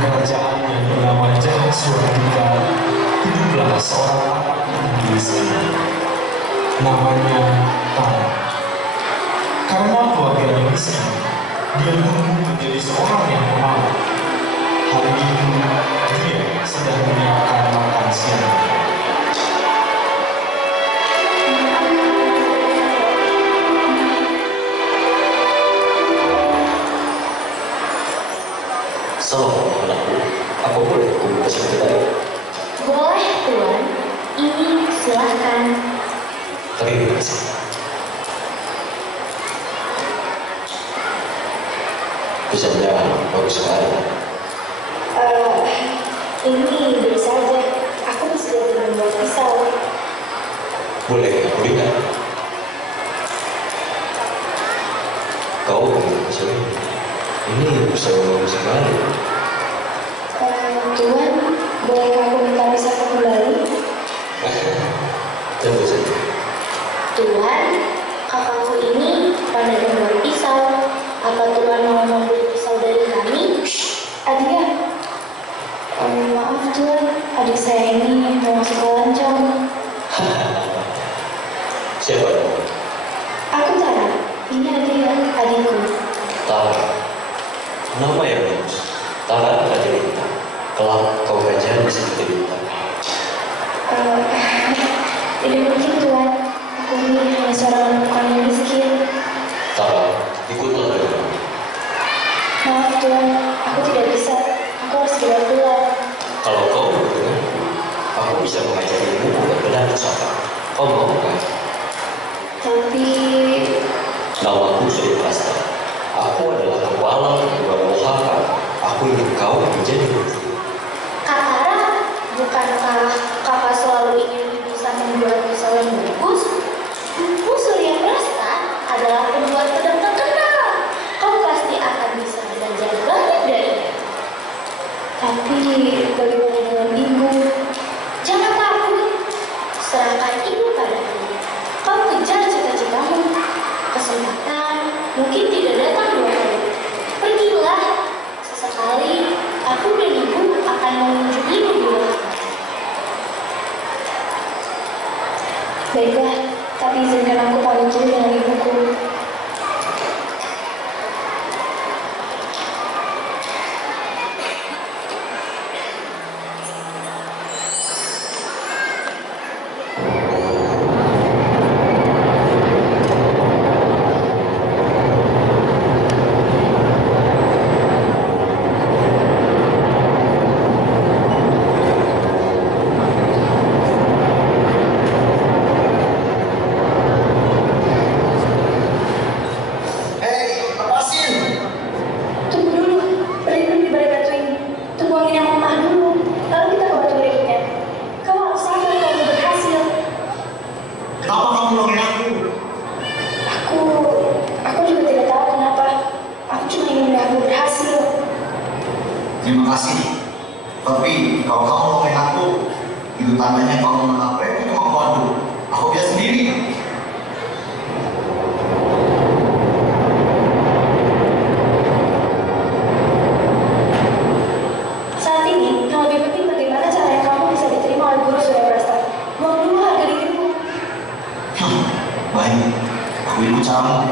kerajaan yang bernama Jahaswardika, hiduplah seorang anak Inggris. Namanya Tara. Karena keluarganya miskin, dia tumbuh menjadi seorang yang pemalu. Hari itu, dia sedang menyiapkan makan siang. Salam anakku, apa boleh aku kasih kedai? Boleh Tuan, ini silahkan. Terima kasih. Pisangnya bagus sekali. Ini biasa saja. Aku sudah membuat pisau. Boleh aku lihat? Kau punya pisau ini bisa bagus sekali. Tuan, boleh aku minta pisau kembali? Tentu saja. Tuan, kakakku ini pandai membuat pisau. Apa Tuan mau membeli pisau dari kami? Adiknya. Maaf Tuan, adik saya ini mau sekolah lancong. Siapa nama? Aku Tara, ini adikku. Tara. Nama yang bagus. Tara Raja Bintang. Kelak kau gajah bisa jadi bintang. Tidak mungkin Tuan, aku ini hanya seorang anak yang miskin. Tara, ikutlah dengan aku. Maaf Tuan, aku tidak bisa. Aku harus segera pulang. Kalau kau berdenganku, aku bisa mengajarimu benar pusaka. Kau mau kan? Tapi Namaku Surya Prasta. Aku adalah kepala kedua Lohaka. Aku ingin kau menjadi menteri. Kak Tara, bukankah kakak selalu ingin bisa membuat pisau yang bagus? Bu Surya Prasta adalah pembuat pedang terkenal. Kau pasti akan bisa belajar banyak darinya. Tapi bagaimana dengan ibu? Jangan takut, serahkan ibu padaku. Kau kejar cita-citamu. Kesempatan mungkin tidak datang dua kali. Pergilah, sesekali aku dan ibu akan mengunjungimu di rumah. Baiklah, tapi izinkan aku pamit dulu dengan ibuku. Tunggu dulu, berlindung di balik batu ini. Tunggu angin yang lemah dulu, lalu kita ke batu berikutnya. Kau harus sabar kalau mau berhasil. Kenapa kamu nolongin aku? Aku juga tidak tahu kenapa. Aku cuma ingin melihatmu berhasil. Terima kasih. Tapi kalau kamu nolongin aku, itu tandanya kamu menganggap remeh kemampuanku. Aku bisa sendiri. Saat ini, yang lebih penting bagaimana caranya kamu bisa diterima oleh guru Surya Prasta. Buang dulu harga dirimu. Baik, aku ikut caramu.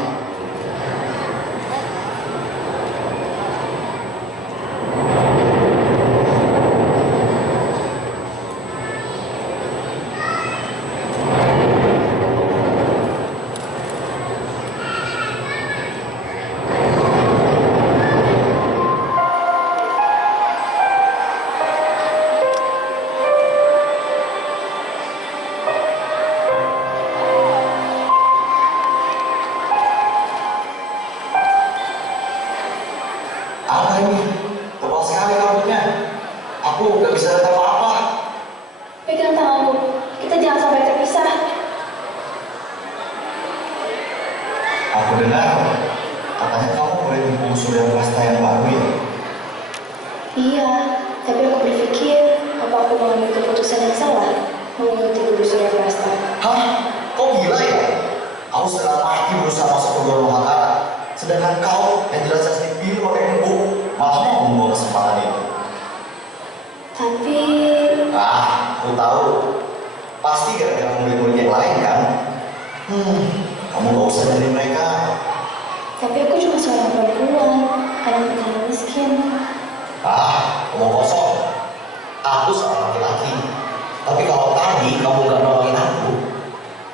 Apa ini? Tebal sekali rambutnya. Aku gak bisa lihat apa-apa. Pegang tanganku, kita jangan sampai terpisah. Aku dengar, katanya kamu boleh tipu Surya Prasta yang baru ya? Iya, tapi aku berpikir, apa aku mengambil keputusan yang salah mengikuti guru Surya Prasta? Hah? Kau gila ya? Kau setengah mati berusaha masuk ke Gorontalo Hakara. Sedangkan kau yang jelas-jelas dipilih oleh empu malah mau membawa kesempatan itu. Tapi Aku tahu. Pasti gara-gara murid-murid yang lain kan? Kamu gak usah dari mereka. aku cuma seorang perempuan, anak petani miskin. Ngomong kosong. Aku seorang laki-laki. Tapi kalau tadi kamu gak nolongin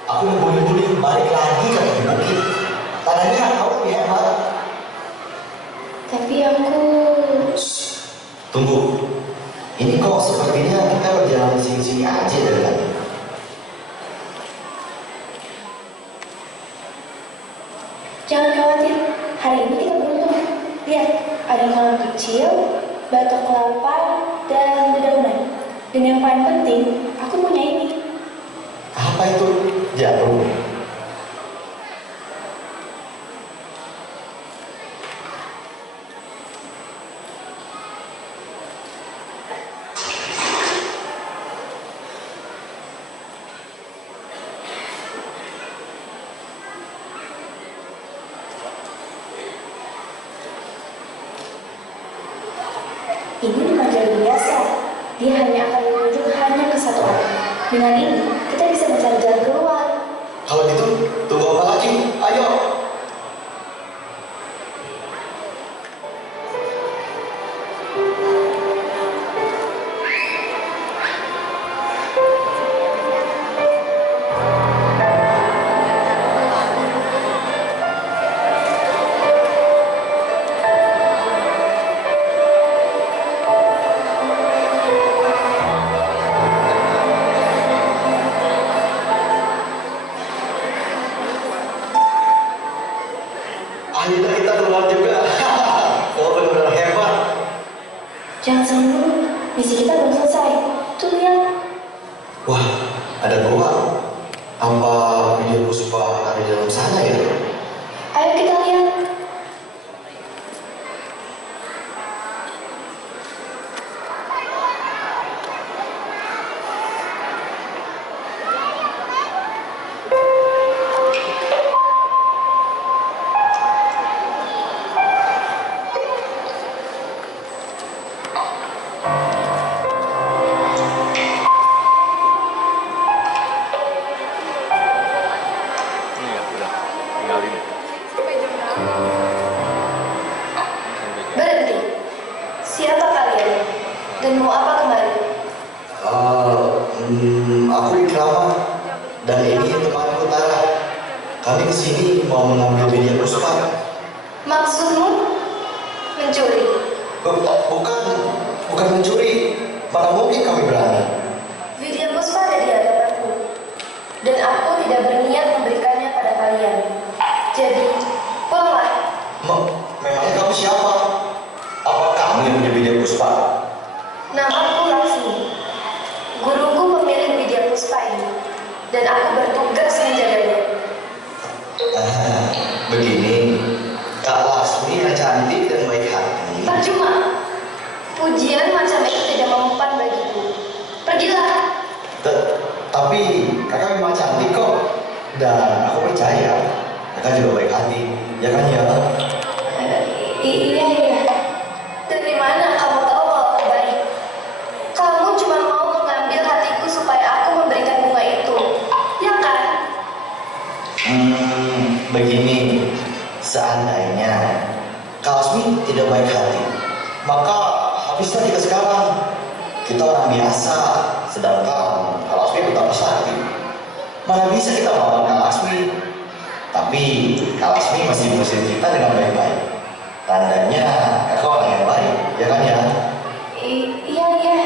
aku ngebully-bully balik lagi ke bukit. Tandanya kamu lebih hebat. Tapi aku... Tunggu. Ini kok sepertinya kita berjalan sini-sini aja dari tadi. Jangan khawatir, hari ini kita beruntung. Lihat, ada kolam kecil, batok kelapa, dan dedaunan. Dan yang paling penting, aku punya ini. Apa itu? Jarum. Ini bukan jarum biasa. Dia hanya akan menunjuk hanya ke satu orang. Dengan ini, kita bisa mencari jalan keluar. Kalau gitu, tunggu apa lagi? Ayo. Akhirnya kita keluar juga. Kau benar-benar hebat. Jangan senang dulu, misi kita belum selesai. Tuh lihat. Wah, ada gua. Apa video Puspa ada di dalam sana ya? Ayo kita lihat. Berhenti. Siapa kalian? Dan mau apa kembali? Aku Ikrama dan ini temanku Tara. Kami kesini mau mengambil media Puspa. Maksudmu? Mencuri? Bukan mencuri. Mana mungkin kami berani? Vidya Puspa ada di hadapanku. Dan aku tidak berniat memberikannya pada kalian. Jadi, pulanglah. Memangnya kamu siapa? Apa kamu yang punya media Puspa? Namaku Laksmi. Guruku pemilik Vidya Puspa ini. Dan aku bertugas menjaganya. Begini, Kak Lasmi yang cantik dan baik hati. Percuma. Pujian macam itu tidak mempan bagiku. Pergilah. Tapi kakak memang cantik kok. Dan aku percaya kakak juga baik hati. Ya kan ya? Iya. Dari mana kamu tahu kalau aku baik? Kamu cuma mau mengambil hatiku supaya aku memberikan bunga itu. Ya kan? Begini, seandainya Kak Lasmi tidak baik hati, maka habislah kita sekarang. Kita orang biasa, sedangkan Kak Lasmi betapa sakti. Mana bisa kita melawan Kak Lasmi? Tapi Kak Lasmi masih mengusir kita dengan baik-baik. Tandanya kakak orang yang baik, ya kan ya? Iya.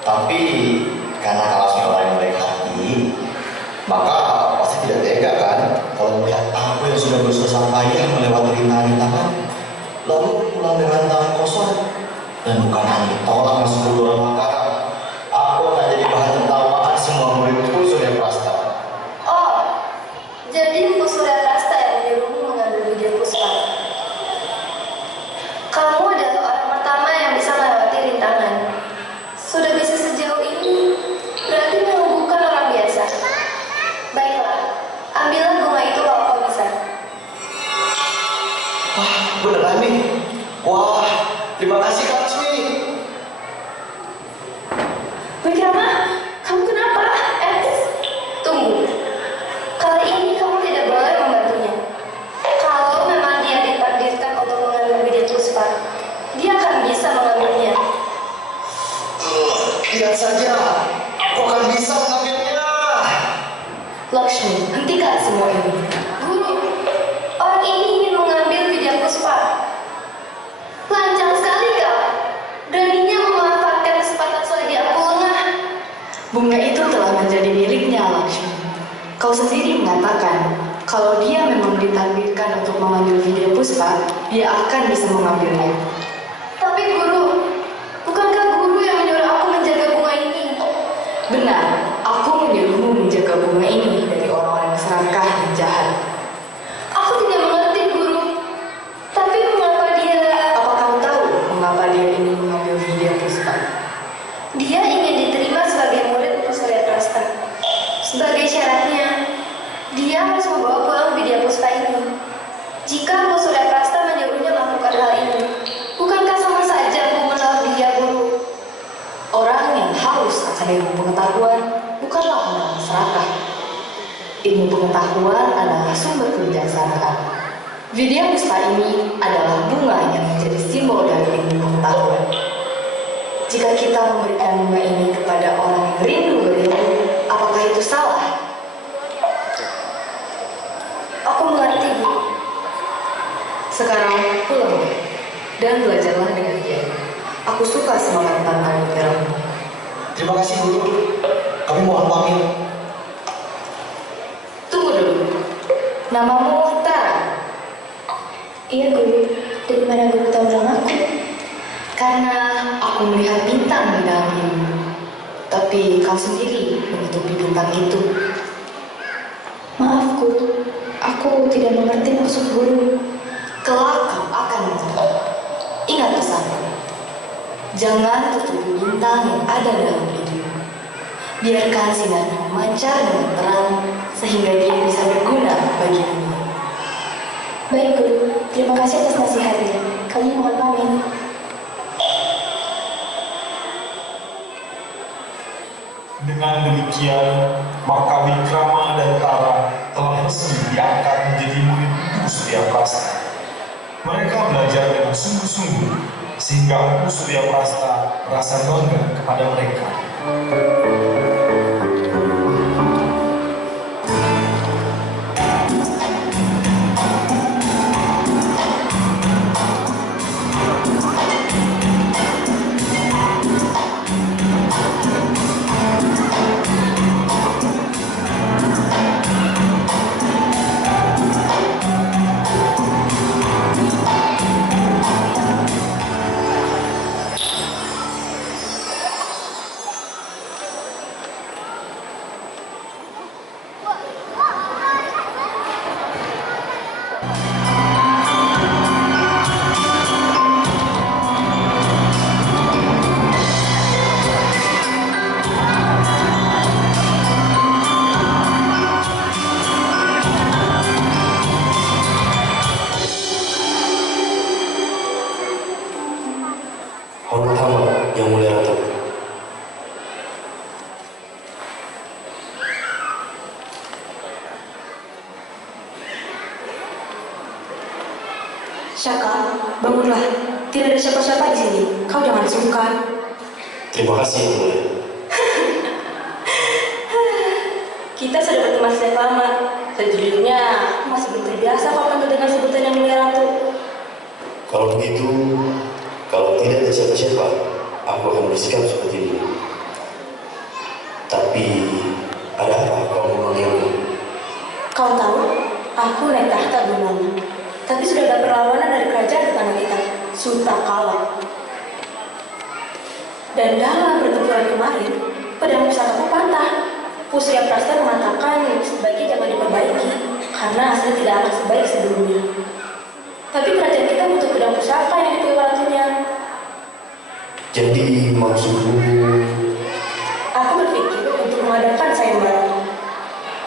Tapi karena Kak Lasmi orang yang baik hati, maka pasti tidak tega kan kalau melihat aku yang sudah bersusah payah melewati rintangan, lalu pulang dengan tangan kosong. Dan bukan hanya tolak masuk ke luar Makassar, aku akan jadi bahan tertawaan semua muridku Surya Prasta. Oh, jadi Empu Surya Prasta yang menyuruhmu mengambil Vidya Puspa. Kamu adalah orang pertama yang bisa melewati rintangan. Sudah bisa sejauh ini, berarti memang bukan orang biasa. Baiklah, ambillah bunga itu kalau kau bisa. Beneran nih? Wah, terima kasih Kak Lasmi. Kalau dia memang ditakdirkan untuk mengambil video Puspa, dia akan bisa mengambilnya. Tapi guru, bukankah guru yang menyuruh aku menjaga bunga ini? Benar, aku menyuruhmu menjaga bunga ini dari orang-orang yang serakah dan jahat. Aku tidak mengerti guru. Tapi mengapa dia... Apa kamu tahu mengapa dia ingin mengambil video Puspa? Dia ingin diterima sebagai murid Surya Prasta. Sebagai syaratnya, dia harus membawa pulang video Puspa ini. Jika Surya Prasta menyuruhnya melakukan hal ini, bukankah sama saja aku menolak dia, guru? Orang yang haus akan ilmu pengetahuan bukanlah orang yang serakah. Ilmu pengetahuan adalah sumber kebijaksanaan. Video Puspa ini adalah bunga yang menjadi simbol dari ilmu pengetahuan. Jika kita memberikan bunga ini kepada orang yang rindu berilmu, apakah itu salah? Aku mengerti, Bu. Sekarang pulang dan belajarlah dengan dia. Aku suka semangat tantangan pikiranmu. Terima kasih guru. Kami mohon pamit. Tunggu dulu. Namamu Tara. Iya, guru. Dari mana guru tahu namaku? Karena aku melihat bintang di dalam ini. Tapi kau sendiri menutupi bintang itu. Maaf, guru. Aku tidak mengerti maksud guru. Kelak kau akan mengerti. Ingat pesanku. Jangan tutupi bintang yang ada dalam hidupmu. Biarkan sinarnya memancar dengan terang sehingga dia bisa berguna bagi dunia. Baik, guru. Terima kasih atas nasihatnya. Kami mohon pamit. Dengan demikian, maka Wikrama dan Tara telah resmi diangkat menjadi murid Empu Surya Prasta. Mereka belajar dengan sungguh-sungguh, sehingga Empu Surya Prasta merasa bangga kepada mereka. Hormat hamba yang mulia Ratu. Syaka, bangunlah. Tidak ada siapa-siapa di sini. Kau jangan sungkan. Terima kasih yang mulia. Kita sudah berteman sejak lama. Sejujurnya, aku masih belum terbiasa kau panggil dengan sebutan yang mulia Ratu. Kalau begitu, kalau tidak ada siapa-siapa, aku akan bersikap seperti ini. Tapi, ada apa kau memanggilku? Kau tahu, aku naik tahta gunung. Tapi sudah ada perlawanan dari kerajaan tetangga kita, Suta kalah. Dan dalam pertempuran kemarin, pedang pusakaku patah. Pusria Prasta mengatakan sebaiknya jangan diperbaiki karena hasilnya tidak akan sebaik sebelumnya. Tapi kerajaan kita butuh pedang pusaka yang dipilih ratunya. Jadi maksudmu? Aku berpikir untuk mengadakan sayembara.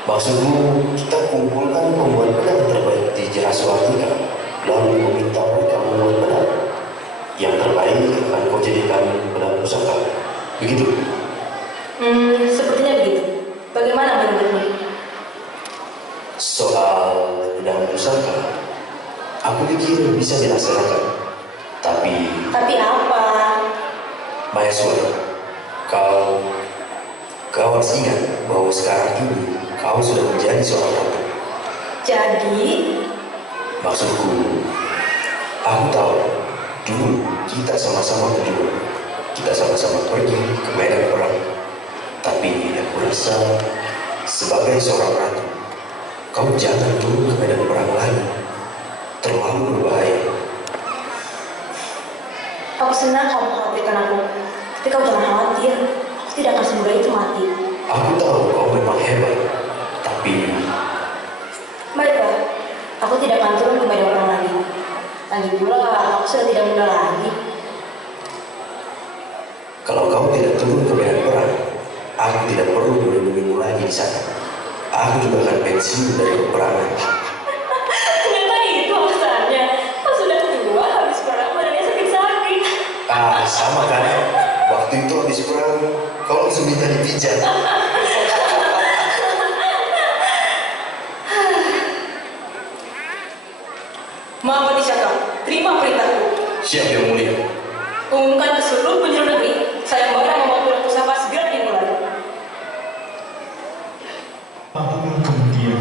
Maksudmu kita kumpulkan pembuat pedang terbaik di Jeraswartika, lalu meminta mereka membuat pedang. Yang terbaik akan kau jadikan pedang pusaka. Begitu? Sepertinya begitu. Bagaimana menurutmu? Soal pedang pusaka, aku pikir bisa dilaksanakan. Tapi apa? Maheswara, kau harus ingat bahwa sekarang ini kau sudah menjadi seorang ratu. Jadi, Maksudku, aku tahu dulu kita sama-sama berjuang, kita sama-sama pergi ke medan perang. Tapi aku rasa sebagai seorang ratu, kau jangan turun ke medan perang lagi. Terlalu berbahaya. Aku senang kamu mengkhawatirkan aku. Tapi kau jangan khawatir. Aku tidak akan semudah itu mati. Aku tahu kau memang hebat, tapi Baiklah, aku tidak akan turun ke medan perang lagi. Lagi pula, aku sudah tidak muda lagi. kalau kau tidak turun ke medan perang, aku tidak perlu melindungimu lagi di sana. Aku juga akan pensiun dari peperangan. Ternyata itu alasannya. Kau sudah tua, habis perang badannya sakit-sakit. Sama kan? Waktu itu habis perang, kau langsung minta dipijat. Mahapati Syaka, terima perintahku. Siap yang mulia. Umumkan ke seluruh penjuru negeri, sayembara membuat pusaka segera dimulai. Lama kemudian,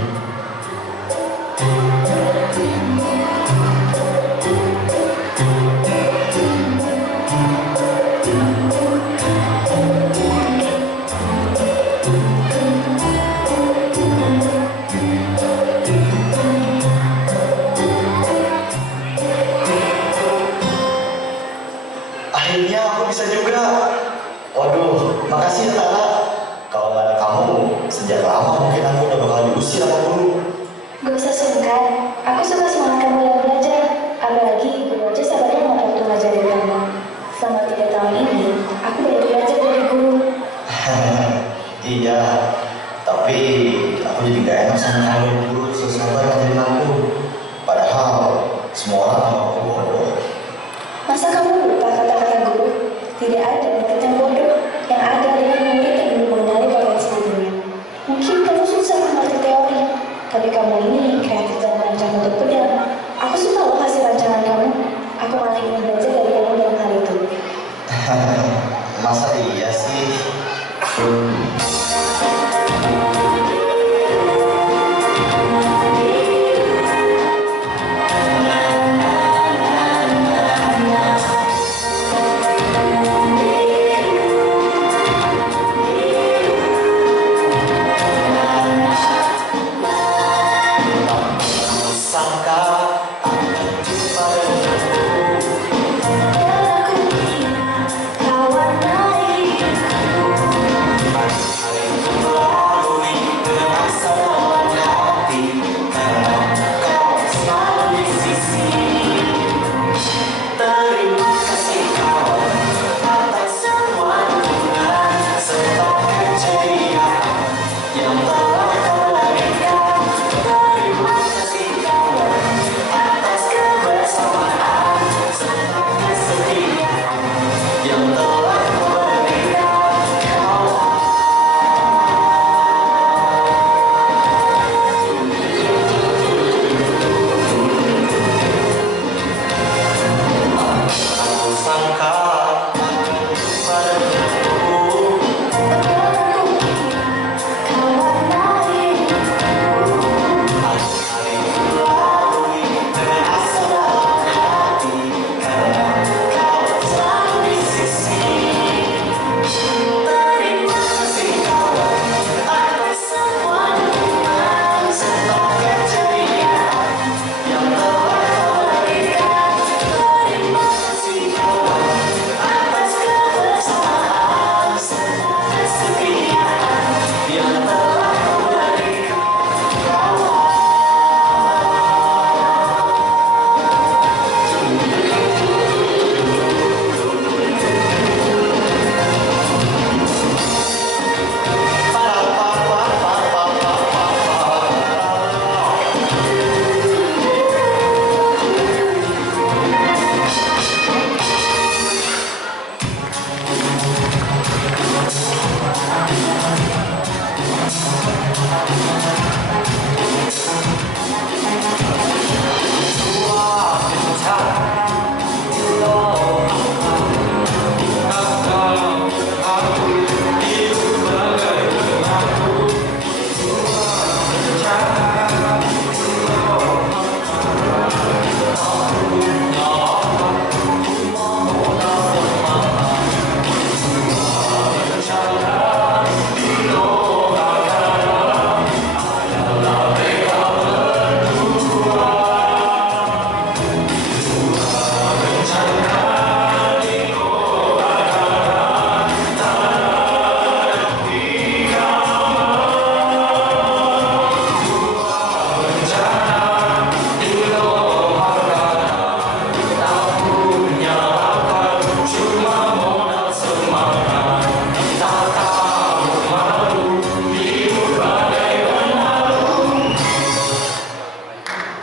Akhirnya aku bisa juga.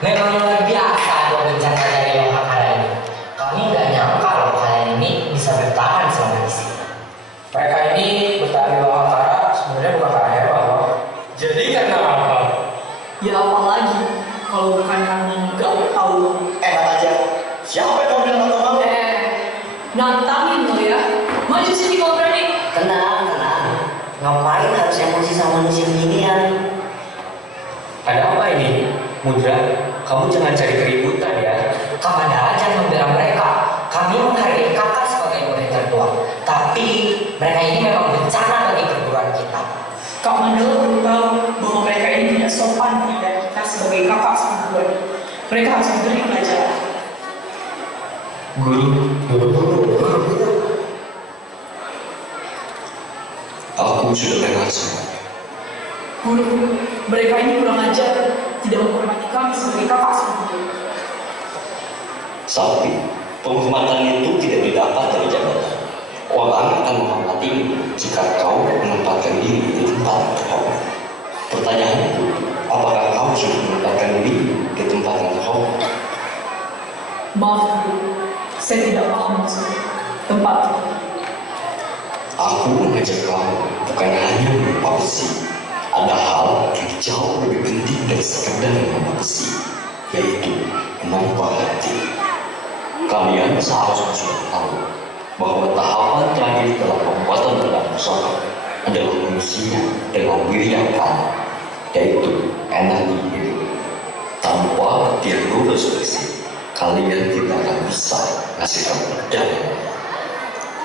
Memang luar biasa dua bencana dari Lomakala ini. Kami nggak nyangka kalau kalian ini bisa bertahan selama di sini. Mereka ini bertahan di Lomakala sebenarnya bukan karena hebat loh. Jadi karena apa? Ya apalagi kalau bukan karena nggak tahu. Enak aja. Siapa yang mau bilang atau kamu? Nantangin lo ya. Maju sini kalau berani. Tenang, tenang. Ngapain harus emosi sama manusia beginian? Ada apa ini? Mudra, kamu jangan cari keributan ya. Kapan aja membela mereka. Kami menghargai kakak sebagai murid tertua. Tapi mereka ini memang bencana bagi perguruan kita. Kak Mandala perlu tahu bahwa mereka ini tidak sopan tidak kita sebagai kakak sepupuan. Mereka harus diberi pelajaran. Guru. Aku sudah dengar semua. Guru, mereka ini kurang ajar, tidak menghormati kami sebagai kakak sepupuan. Tapi penghormatan itu tidak didapat dari jabatan. Orang akan menghormatimu jika kau menempatkan diri di tempat yang terhormat. Pertanyaanku, apakah kau sudah menempatkan diri di tempat yang terhormat? Maaf, Guru, saya tidak paham maksud tempat itu. Aku mengajak kamu bukan hanya menimpa besi. Ada hal yang jauh lebih penting dari sekedar menimpa besi, yaitu menimpa hati. Kalian seharusnya sudah tahu bahwa tahapan terakhir dalam pembuatan pedang pusaka adalah mengisinya dengan diri yang panas, yaitu energi hidup. Tanpa hati yang lurus bersih, kalian tidak akan bisa menghasilkan pedang.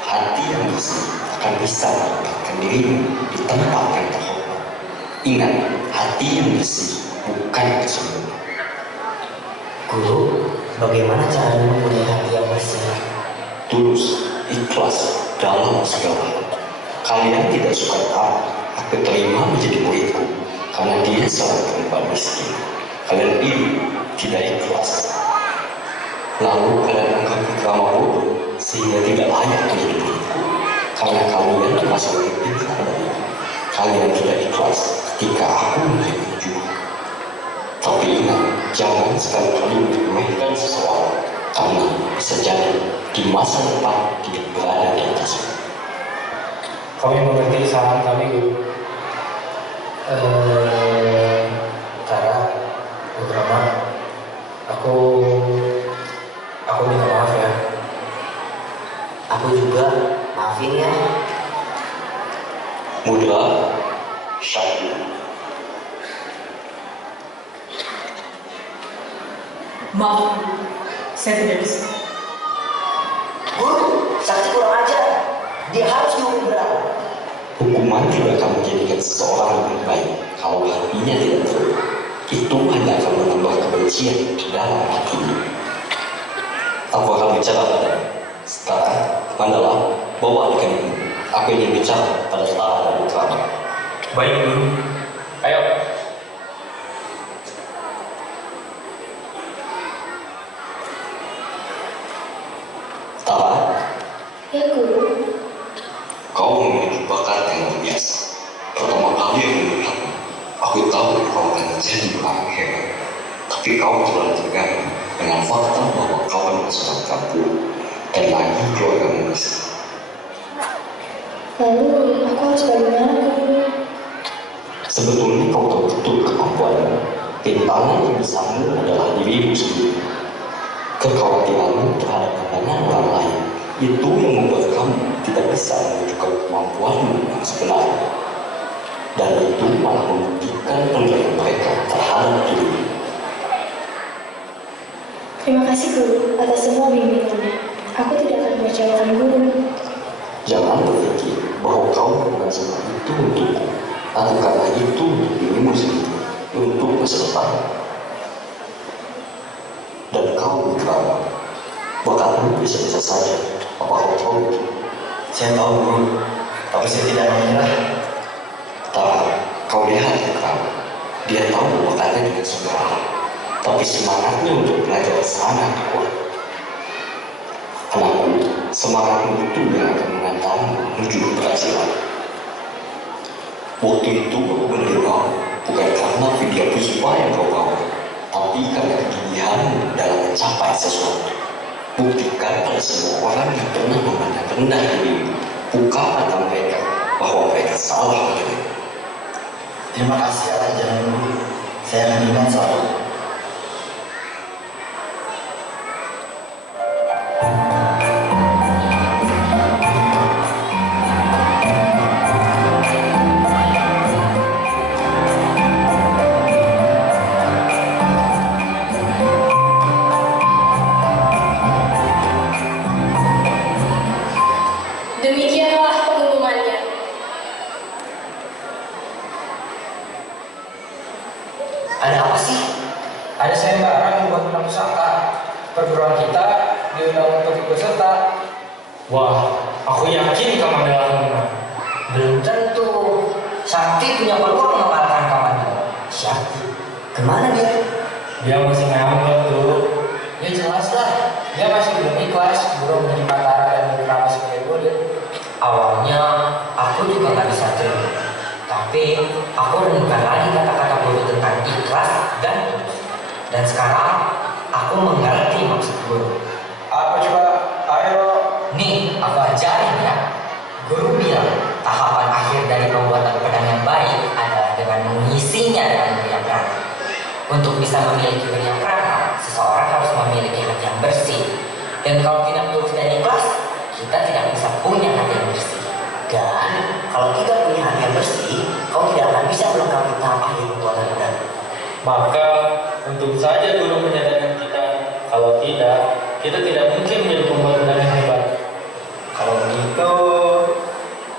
Hati yang bersih akan bisa menempatkan dirimu di tempat yang terhormat. Ingat, hati yang bersih bukan kesombongan. Guru, bagaimana caranya mempunyai hati yang bersih? Tulus, ikhlas dalam segala hal. Kalian tidak suka tahu, aku terima menjadi muridku karena dia seorang perempuan miskin. Kalian ini tidak ikhlas. Lalu kalian anggap drama bodoh sehingga tidak layak menjadi muridku karena kalian merasa lebih pintar dari aku. Kalian tidak ikhlas ketika aku memberikan juga. Tapi ingat, jangan sekali-kali meremehkan seseorang karena bisa jadi di masa depan dia berada di atasmu. Kami mengerti saran kami, Guru. Cara, Udrama, aku minta maaf ya. Aku juga maafin ya. Mudra, Syakti. Maaf, Guru, saya tidak bisa. Guru, Sakti kurang ajar. Dia harus dihukum berat. Hukuman tidak akan menjadikan seseorang lebih baik kalau hatinya tidak terubah. Itu hanya akan menambah kebencian di dalam hatinya. Aku akan bicara padamu. Sekarang, Mandala, bawa adik ini. Aku ingin bicara pada Setara dan Udrama. Baik, Guru. Ayo. Tara, Ya Guru, kau memiliki bakat yang luar biasa. Pertama kali aku melihatmu, aku tahu kau akan menjadi orang hebat. Tapi kau terlalu terganggu dengan fakta bahwa kau adalah seorang kampung dan lagi keluarga miskin. lalu aku harus bagaimana Guru? Sebetulnya kau tahu betul kemampuanmu. Pintangan yang besarmu adalah dirimu sendiri. Kekhawatiranmu terhadap pandangan orang lain itu yang membuat kamu tidak bisa menunjukkan kemampuanmu yang sebenarnya. Dan itu malah membuktikan penilaian mereka terhadap dirimu. Terima kasih Guru atas semua bimbingannya. Aku tidak akan mengecewakan Guru. Jangan berpikir bahwa kau melakukan semua itu untukku, atau karena itu untuk dirimu sendiri, untuk masa depan. Dan kau berdrama, bakatmu bisa-bisa saja. Apa kau tahu itu? Saya tahu, Guru. Tapi saya tidak mau menyerah. Tara, kau lihat kamu. Dia tahu bakatnya dengan segala hal, tapi semangatnya untuk belajar sangat kuat. Anakku, semangatmu itu yang akan mengantarmu menuju keberhasilan. Waktu itu aku menerima bukan karena video puspa yang kau bawa, tapi karena sesuatu. Buktikan pada semua orang yang pernah memandang rendah diri, buka mata mereka bahwa mereka salah menilai. Terima kasih atas jalan guru. Saya akan ingat selalu. Demikianlah pengumumannya. Ada apa sih? Ada sayembara membuat undang pusaka. Perguruan kita diundang untuk ikut serta. Wah, aku yakin Kamandala menang. Belum tentu. Sakti punya peluang mengalahkan Kamandala. Sakti? Kemana dia? Dia masih ngambek tuh. Ya jelas lah, dia masih belum ikhlas. Guru menjadi Patara dan beberapa sebagai murid. Awalnya aku juga nggak bisa terima. Tapi aku renungkan lagi kata-kata guru tentang ikhlas dan tulus. Dan sekarang aku mengerti maksud guru. Apa coba? Ayo. Nih, aku ajarin ya. Guru bilang tahapan akhir dari pembuatan pedang yang baik adalah dengan mengisinya dengan meriam prana. Untuk bisa memiliki meriam prana, seseorang harus memiliki hati yang bersih. Dan kalau tidak tulus dan ikhlas, kita tidak bisa punya hati yang bersih. Dan kalau tidak punya hati yang bersih, kau tidak akan bisa melengkapi tahap akhir pembuatan pedang. Maka untung saja guru menyadarkan kita. Kalau tidak, kita tidak mungkin menjadi pembuat pedang yang hebat. Kalau begitu,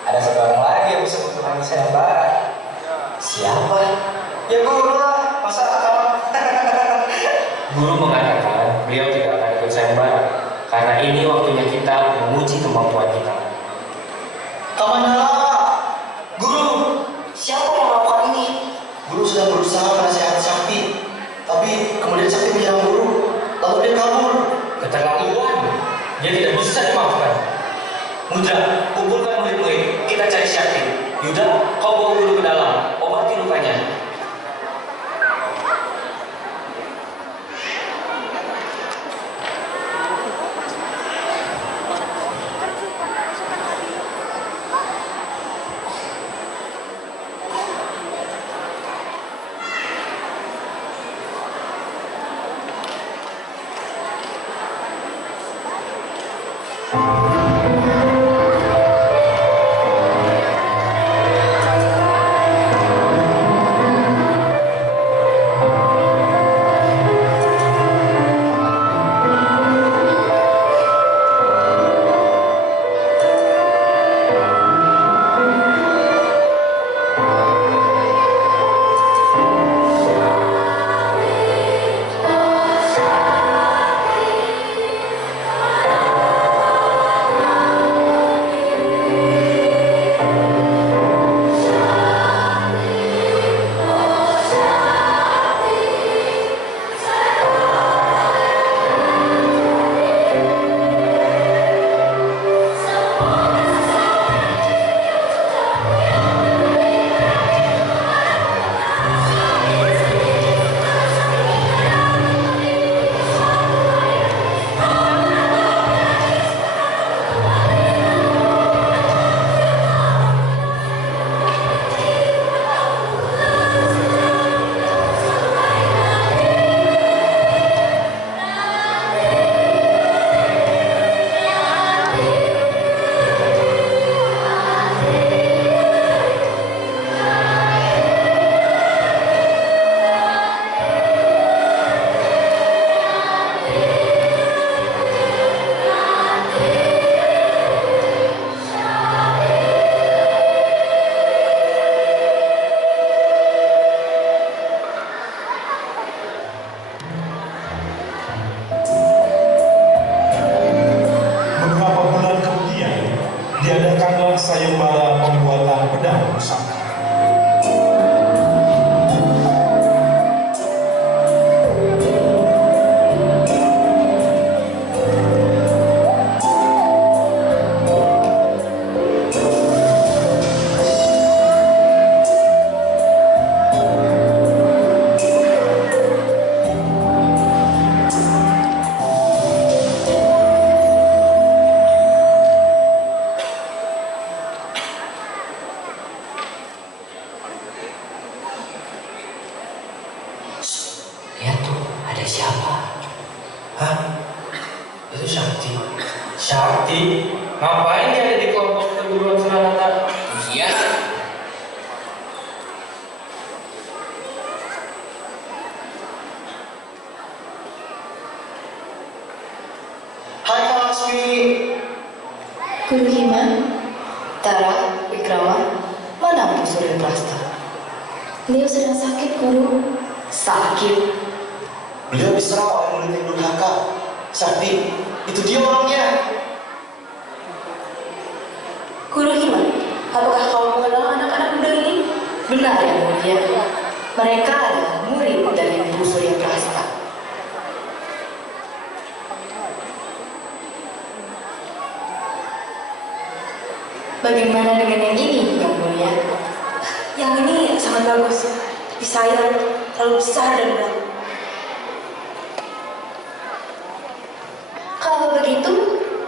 ada satu orang lagi yang bisa mengurangi sayembara. Siapa? Ya guru lah, masa akal. Guru mengatakan beliau tidak akan ikut sayembara karena ini waktunya kita menguji kemampuan kita. Kamandala! Guru, siapa yang melakukan ini? Guru sudah berusaha menasihati Sakti, tapi kemudian Sakti menyerang guru, lalu dia kabur. Keterlaluan, dia tidak bisa dimaafkan. Mudra, kumpulkan murid-murid, kita cari Sakti. Yuda, kau bawa guru ke dalam, obati lukanya. Dari siapa? Hah? Itu Sakti. Sakti? Ngapain dia ada di kelompok perguruan Suranata? Iya. Hai Kak Lasmi. Guru Hima, Tara, Wikrama, mana Bu Surya Prasta? Beliau sedang sakit, Guru. Sakit. Beliau diserang oleh murid yang durhaka. Sakti, itu dia orangnya. Guru Hima, apakah kau mengenal anak-anak muda ini? Benar ya, mulia. Mereka adalah murid dari Bu Surya Prasta. Bagaimana dengan yang ini, Yang Mulia? Yang ini sangat bagus, tapi sayang terlalu besar dan berat. Kalau begitu,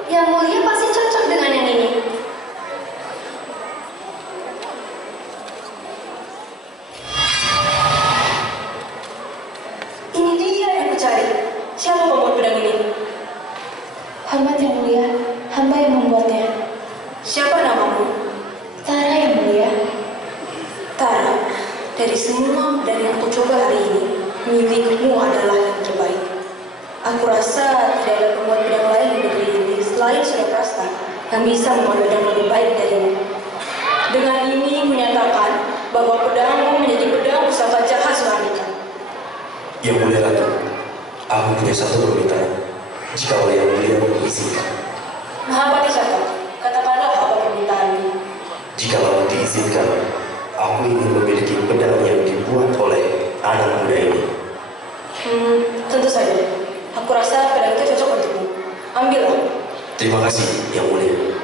Yang Mulia pasti cocok dengan yang ini. Ini dia yang kucari. Siapa pembuat pedang ini? Hormat Yang Mulia, hamba yang membuatnya. Siapa namamu? Tara Yang Mulia. Tara, dari semua pedang yang aku coba hari ini, milikmu adalah yang terbaik. Aku rasa tidak ada pembuat pedang lain di negeri ini selain Surya Prasta yang bisa membuat pedang lebih baik darimu. Dengan ini menyatakan bahwa pedangmu menjadi pedang pusaka jahat Suranata. Yang mulia Ratu, aku punya satu permintaan. Jika oleh yang mulia mengizinkan. Mahapati Caka, katakanlah apa permintaanmu. Jikalau diizinkan, aku ingin memiliki pedang yang dibuat oleh anak muda ini. Tentu saja. Aku rasa pedang itu cocok untukmu. Ambillah. Terima kasih, yang mulia.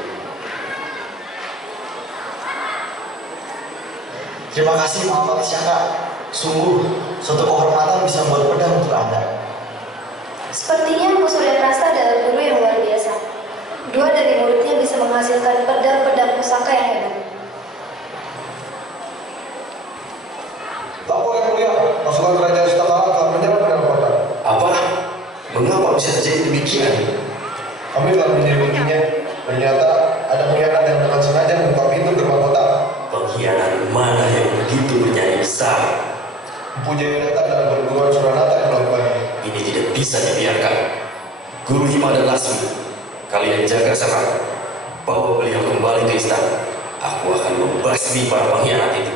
Terima kasih Muhammad Syaka. Sungguh, suatu kehormatan bisa membuat pedang untuk Anda. Sepertinya Bu Surya Prasta adalah guru yang luar biasa. Dua dari muridnya bisa menghasilkan pedang-pedang pusaka yang hebat. Lapor yang mulia, pasukan kerajaan Stakala telah menyerang pedang kota. Apa? Mengapa bisa terjadi demikian? Kami telah menyelidikinya. Ternyata ada pengkhianat yang dengan sengaja membuka pintu gerbang kota. Pengkhianat mana yang begitu menjadi besar? Empu Jayadata dan perguruan Suranata yang melakukannya. Ini tidak bisa dibiarkan. Guru Hima dan Lasmi, kalian jaga Saka. Bawa beliau kembali ke istana. Aku akan membasmi para pengkhianat itu.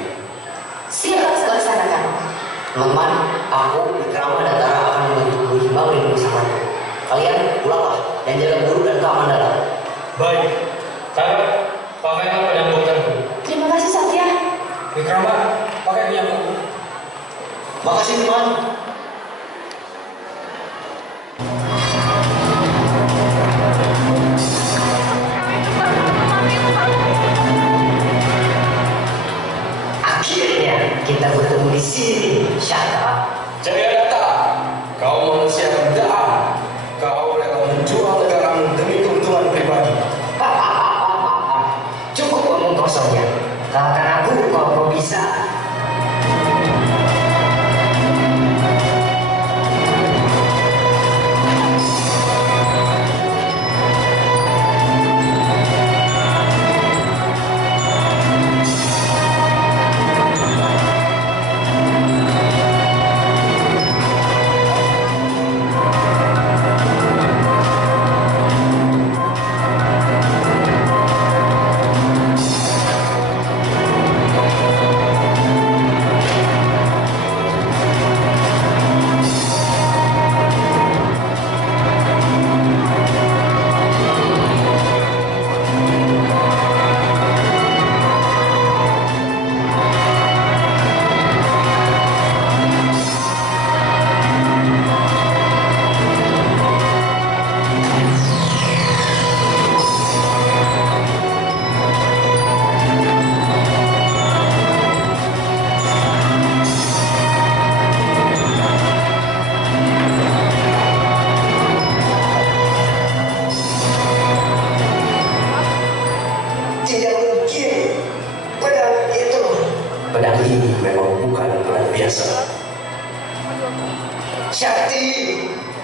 Siap, laksanakan. Teman-teman, aku, Wikrama, dan Tara akan membantu Guru Hima melindungi Saka. Kalian pulanglah dan jaga guru dan keamanan. Baik. Tara, pakailah pedang buatanku. Terima kasih Satya. Wikrama, pakai punyaku. Makasih teman. Akhirnya kita bertemu di sini, Syaka. Jayadata,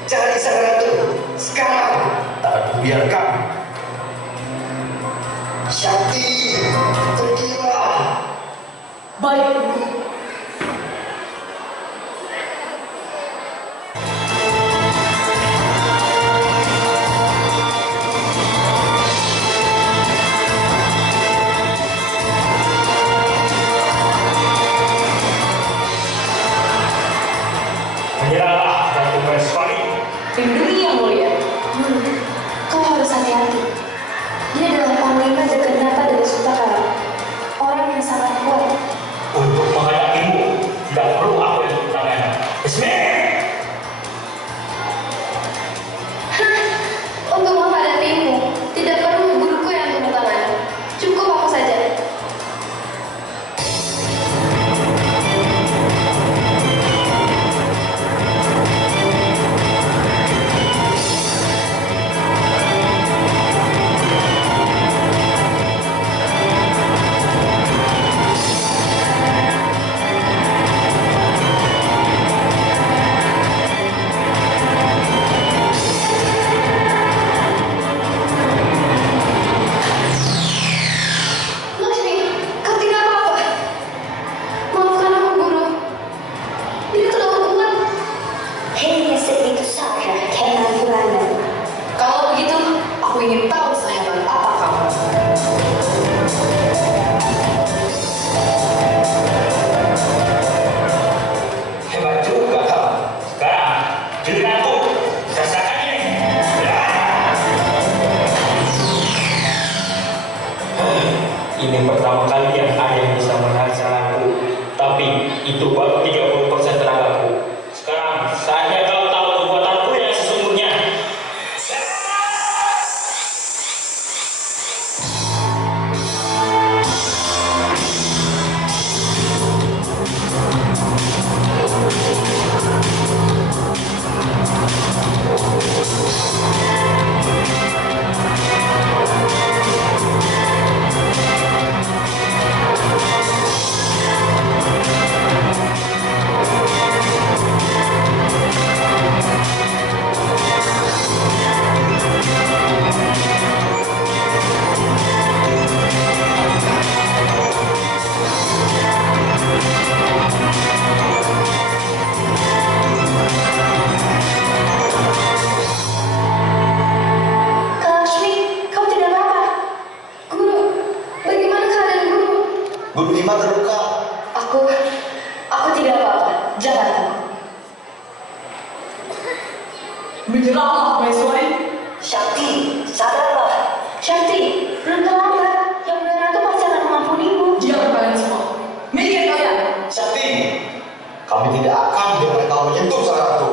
cari sang ratu sekarang. Tak aku biarkan. Sakti, pergilah. Baik, Guru. Menyerahlah Ratu Maeswari. Lindungi yang mulia. Guru, kau harus hati-hati. Dia adalah panglima Jagannatha dari Sutakara. Orang yang sangat kuat. Untuk menghadapimu, tidak perlu aku yang turun tangan. Bismillah. Untuk menghadapimu, tidak perlu guruku yang turun tangan. Cukup aku saja. Lakshmi, kau tidak apa-apa. Maafkan aku, Guru. Dia telah hukuman. Hanya segitu saja, Kenan Purana. Kalau begitu, aku ingin tahu sehebat apa kamu. Hebat juga kau. Sekarang, giliran aku. Rasakan ini. Ya. Ini pertama kali yang ada yang bisa merasakan aku. Tapi itu baru 30% tenagaku. Sekarang, saatnya kau tahu kekuatanku yang sesungguhnya. Kak Lakshmi, kau tidak apa-apa. Guru, bagaimana keadaan Guru? Guru Bima terluka. Aku tidak apa-apa. Jangan takut. Menyerahlah, Maeswari. Sakti, sadarlah. Shakti, belum terlambat. Yang mulia Ratu pasti akan mengampunimu. Diam kalian semua. Minggir kalian. Sakti, kami tidak akan biarkan kau menyentuh sang ratu.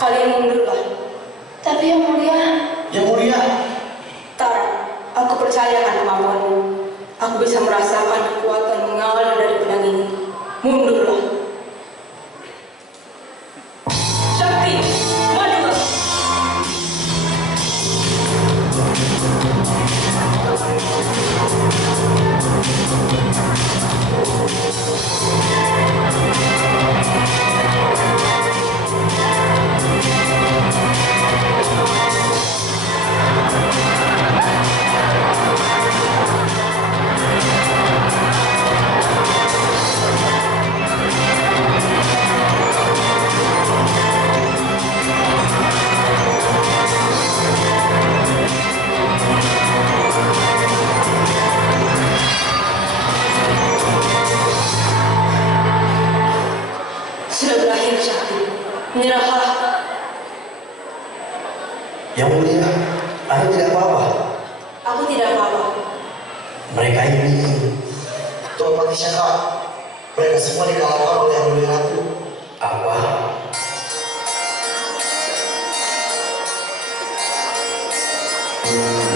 Kalian mundurlah. Tapi yang mulia, Yang mulia, Tara, aku percayakan kemampuanmu. Aku bisa merasakan kekuatan mengalir dari pedang ini. Mundurlah. Sakti, majulah. Sudah berakhir, Sakti. Menyerahlah. yang mulia, Anda tidak apa-apa. Aku tidak apa-apa. Mereka ini Tuan Pakisaka semua dikalahkan oleh Yang Mulia Ratu. Apa?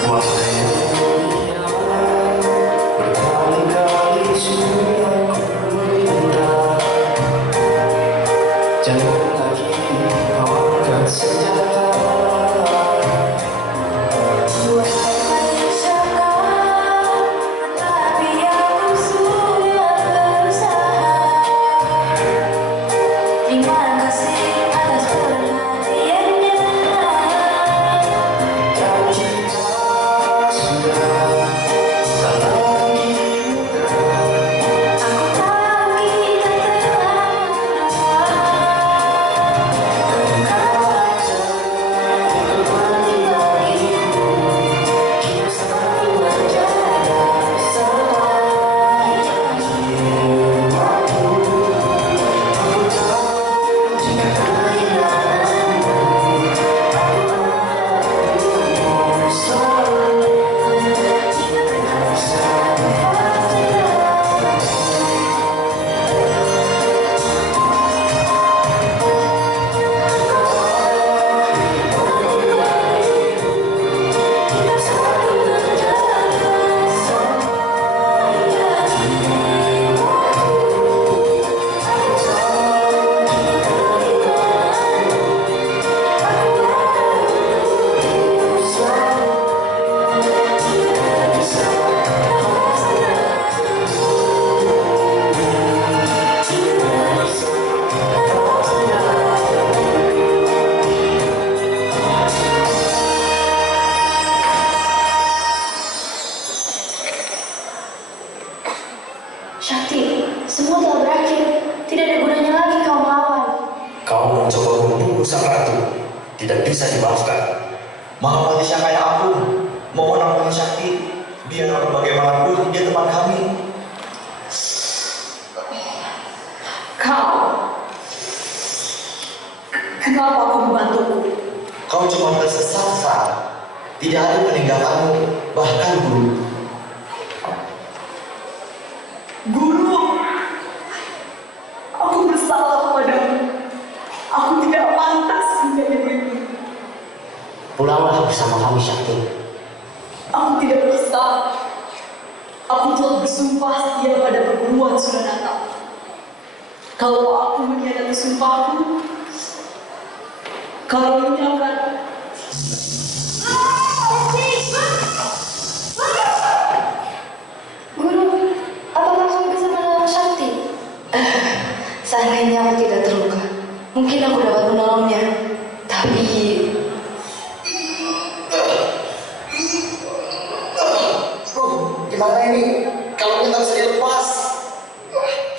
Wahai dunia, berkali-kali sudah ku minta, jangan lagi kau angkat senjata. Shakti, semua telah berakhir. Tidak ada gunanya lagi kau melawan. Kau mencoba membunuh sang ratu, tidak bisa dimaafkan. Maha Patih Shaka yang ampun, mohon ampuni Shakti. Biar bagaimanapun dia teman kami. Kau, kenapa kau membantuku? Kau cuma tersesat saat tidak ada yang meninggalkanmu, bahkan guru. Guru, aku bersalah padamu. Aku tidak pantas menjadi muridmu. Pulanglah bersama kami, Shakti. Aku tidak bisa. Aku telah bersumpah setia pada perguruan Suranata. Kalau aku mengkhianati sumpahku, kalau ini akan Guru, apakah kamu bisa menolong Shakti? Seandainya aku tidak terluka, mungkin aku dapat menolongnya. Tapi Gimana ini? Kalau kita bisa dilepas.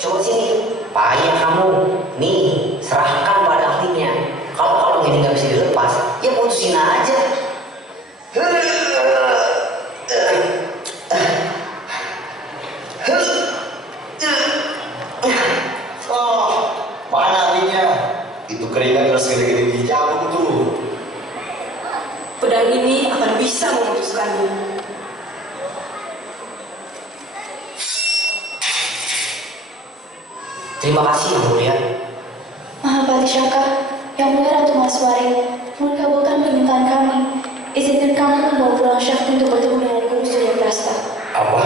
Coba sini, payah kamu. Nih, serahkan pada ahlinya. Kalau ini nggak bisa dilepas, ya putusin aja. Oh, mana ahlinya? Itu keringat terus gede-gede di jagung tuh. pedang ini akan bisa memutuskannya. Terima kasih, Yang Mulia. Maha Patih Shaka, Yang Mulia Ratu Maswari, mohon kabulkan permintaan kami. Izinkan kami membawa pulang Shakti untuk bertemu dengan Guru Surya Prasta. Apa?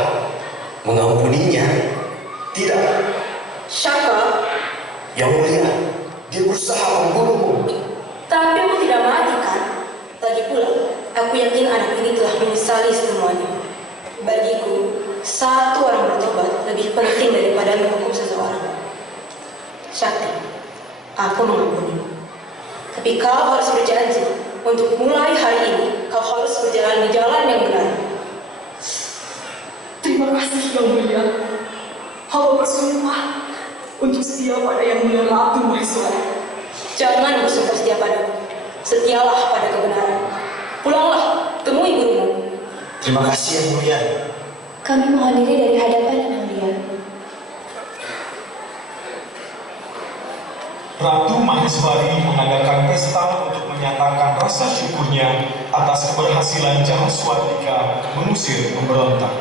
Mengampuninya? Tidak. Shaka, Yang Mulia, dia berusaha membunuhmu. tapi aku tidak mati kan? Lagi pula, aku yakin anak ini telah menyesali semuanya. Bagiku, satu orang bertobat lebih penting daripada menghukum seseorang. Shakti, aku mengampunimu. Tapi kau harus berjanji untuk mulai hari ini kau harus berjalan di jalan yang benar. Terima kasih Yang Mulia. Hamba bersumpah untuk setia pada Yang Mulia Ratu Maheswari. Jangan bersumpah setia padaku. Setialah pada kebenaran. Pulanglah, temui gurumu. Terima kasih Yang Mulia. Kami mohon diri dari hadapan Yang Mulia. Ratu Maheswari mengadakan pesta untuk menyatakan rasa syukurnya atas keberhasilan Jahaswatika mengusir pemberontak.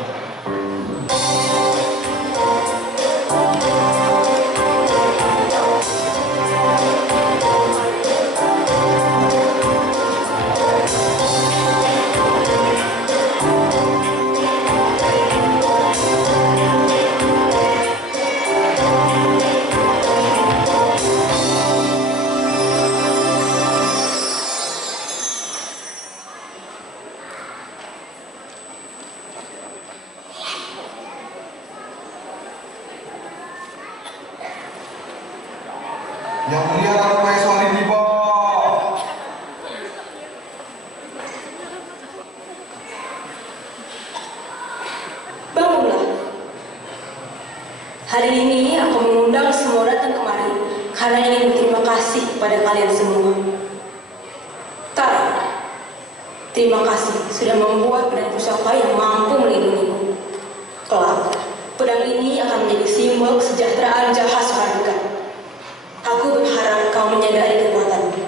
Yang mulia Ratu Maeswari tiba. Bangunlah. Hari ini aku mengundang semua datang kemari karena ingin berterima kasih kepada kalian semua. Tara, terima kasih sudah membuat pedang pusaka yang mampu melindungiku. Kelak, pedang ini akan menjadi simbol kesejahteraan Jahaswarga. Aku berharap kau menyadari kekuatanmu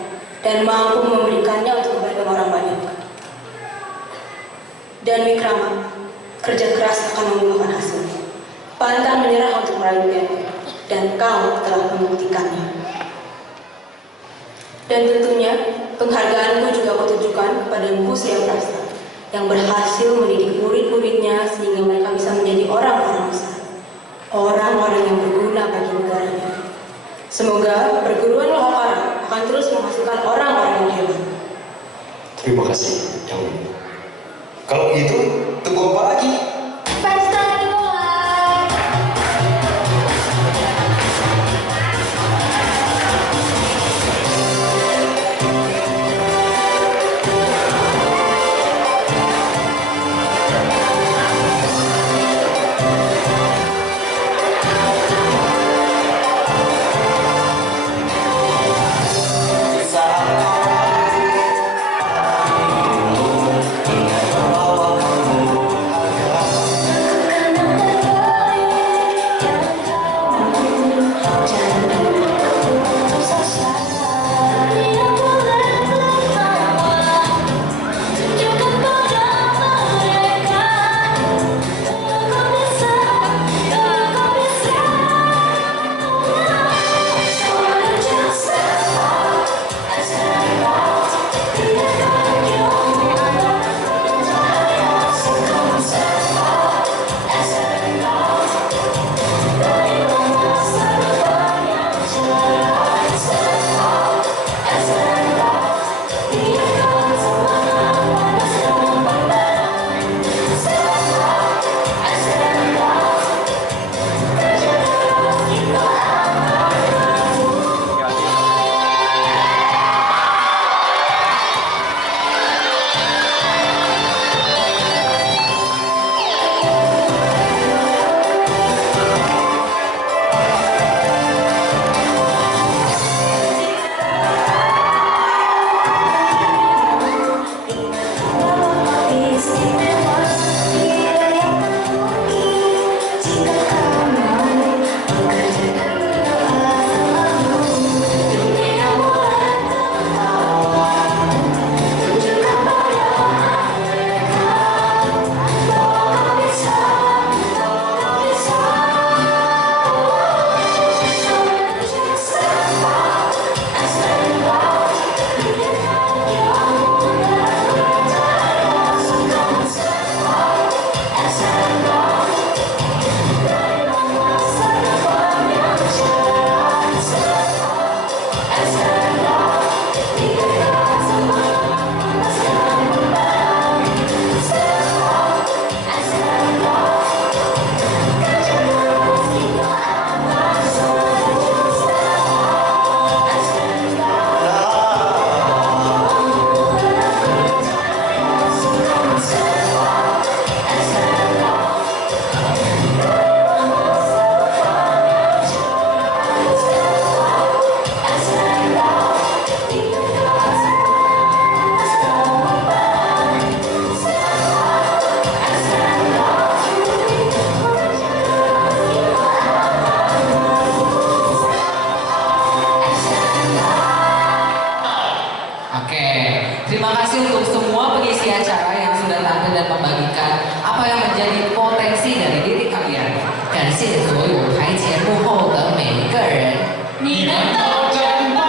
dan mampu memberikannya untuk kebaikan orang banyak. Dan Wikrama, kerja keras akan membuahkan hasil. Pantang menyerah untuk meraihnya, dan kau telah membuktikannya. Dan tentunya, penghargaanku juga aku tujukan kepada Empu Surya Prasta yang berhasil mendidik murid-muridnya sehingga mereka bisa menjadi orang-orang besar, orang-orang yang berguna bagi negaranya. Semoga perguruan Lohakara akan terus menghasilkan orang-orang yang hebat. Terima kasih, Yang Mulia. Kalau begitu, tunggu apa lagi? Pesta dimulai. Terima kasih untuk semua pengisi acara yang sudah tampil dan membagikan apa yang menjadi potensi dari diri kalian. 感谢所有台前幕后的每一个人。你们都真棒。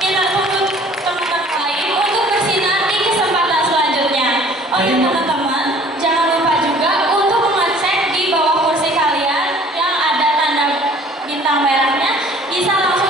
Kita tunggu teman-teman lain untuk bersinar di kesempatan selanjutnya. Oh ya teman-teman, jangan lupa juga untuk mengecek di bawah kursi kalian yang ada tanda bintang merahnya. Bisa langsung